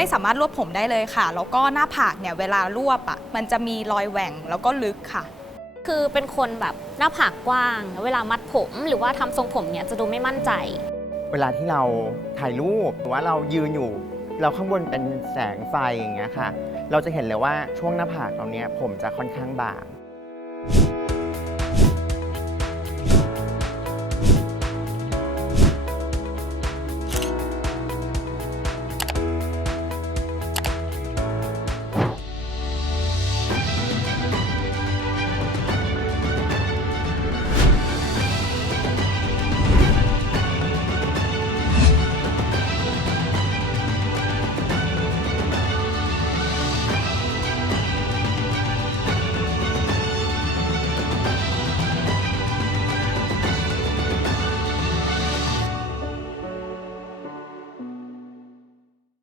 ไม่สามารถรวบผมได้เลยค่ะ แล้วก็หน้าผากเนี่ยเวลารวบอะมันจะมีรอยแหว่งแล้วก็ลึกค่ะ คือเป็นคนแบบหน้าผากกว้าง เวลามัดผมหรือว่าทำทรงผมเนี่ยจะดูไม่มั่นใจ เวลาที่เราถ่ายรูปหรือว่าเรายืนอยู่ เราข้างบนเป็นแสงไฟอย่างเงี้ยค่ะ เราจะเห็นเลยว่าช่วงหน้าผากเราเนี้ยผมจะค่อนข้างบาง